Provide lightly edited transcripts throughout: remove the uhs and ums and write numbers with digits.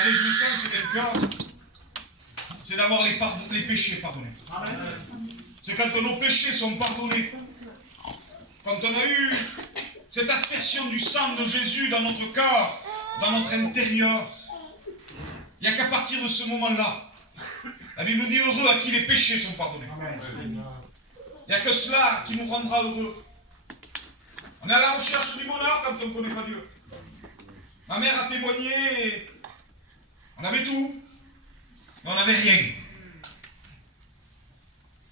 réjouissance d'un cœur, c'est d'avoir les péchés pardonnés. C'est quand nos péchés sont pardonnés. Quand on a eu cette aspersion du sang de Jésus dans notre cœur, dans notre intérieur, il n'y a qu'à partir de ce moment-là, la Bible nous dit heureux à qui les péchés sont pardonnés. Il n'y a que cela qui nous rendra heureux. On est à la recherche du bonheur quand on ne connaît pas Dieu. Ma mère a témoigné, on avait tout, mais on n'avait rien.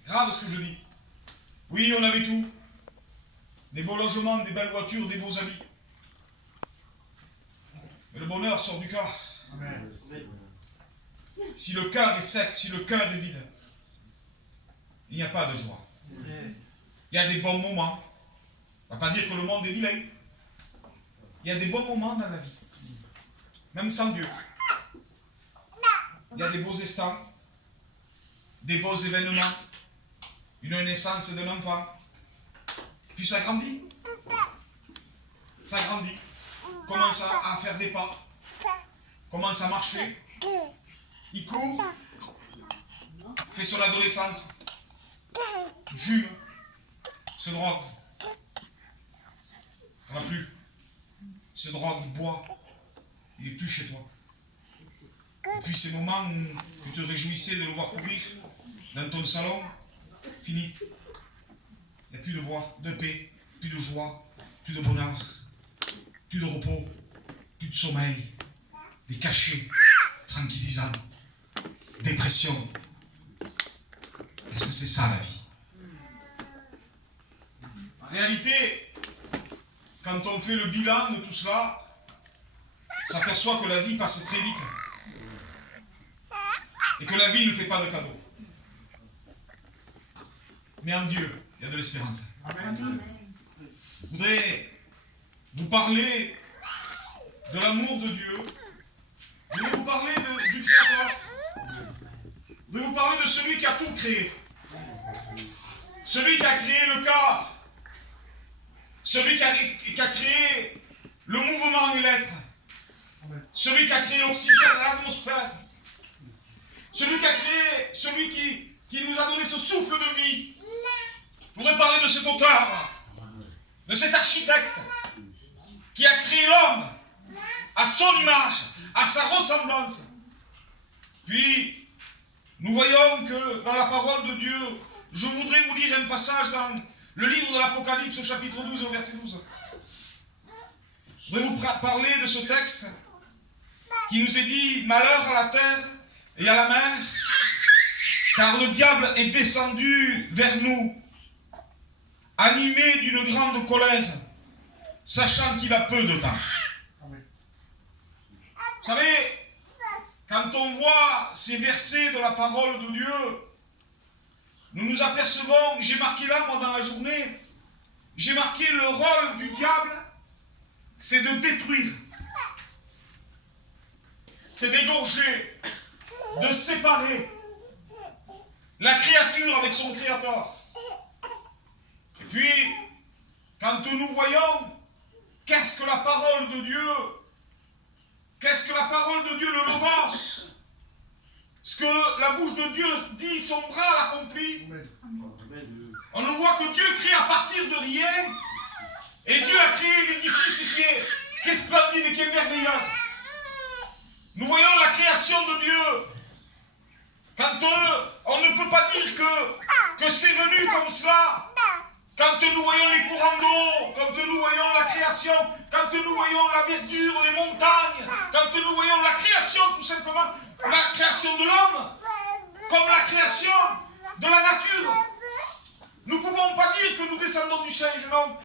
Grave ce que je dis. Oui, on avait tout. Des beaux logements, des belles voitures, des beaux habits. Mais le bonheur sort du cœur. Si le cœur est sec, si le cœur est vide, il n'y a pas de joie. Il y a des bons moments. On ne va pas dire que le monde est vilain. Il y a des bons moments dans la vie. Même sans Dieu. Il y a des beaux instants, des beaux événements, une naissance d'un enfant. Puis ça grandit. Ça grandit. Commence à faire des pas. Commence à marcher. Il court. Fait son adolescence. Il fume. Se drogue. Ça ne va plus. Il se drogue, il boit. Il n'est plus chez toi. Et puis ces moments où tu te réjouissais de le voir courir dans ton salon, fini. Il n'y a plus de voix, de paix, plus de joie, plus de bonheur, plus de repos, plus de sommeil, des cachets tranquillisants, dépression. Est-ce que c'est ça la vie? En réalité, quand on fait le bilan de tout cela, on s'aperçoit que la vie passe très vite. Et que la vie ne fait pas de cadeaux. Mais en Dieu, il y a de l'espérance. Je voudrais vous parler de l'amour de Dieu. Je vais vous parler du Créateur. Je vais vous parler de celui qui a tout créé. Celui qui a créé le corps. Celui qui a créé le mouvement et l'être. Celui qui a créé l'oxygène, l'atmosphère. Celui qui a créé, celui qui nous a donné ce souffle de vie. Je voudrais parler de cet auteur, de cet architecte qui a créé l'homme à son image, à sa ressemblance. Puis, nous voyons que dans la parole de Dieu, je voudrais vous lire un passage dans le livre de l'Apocalypse, au chapitre 12, au verset 12. Je voudrais vous parler de ce texte qui nous est dit « Malheur à la terre et à la mer, car le diable est descendu vers nous, animé d'une grande colère, sachant qu'il a peu de temps. » Vous savez, quand on voit ces versets de la parole de Dieu, nous nous apercevons, j'ai marqué là, moi, dans la journée, j'ai marqué le rôle du diable, c'est de détruire, c'est d'égorger, de séparer la créature avec son créateur. Et puis, quand nous voyons, qu'est-ce que la parole de Dieu, qu'est-ce que la parole de Dieu, le logos, ce que la bouche de Dieu dit, son bras l'accomplit. On nous voit que Dieu crée à partir de rien, et Dieu a créé l'édifice qui est splendide et qui est merveilleuse. Nous voyons la création de Dieu. Quand on ne peut pas dire que c'est venu comme cela, quand nous voyons les courants d'eau, quand nous voyons la création, quand nous voyons la verdure, les montagnes, quand nous voyons la création tout simplement, la création de l'homme, comme la création de la nature, nous ne pouvons pas dire que nous descendons du singe, non.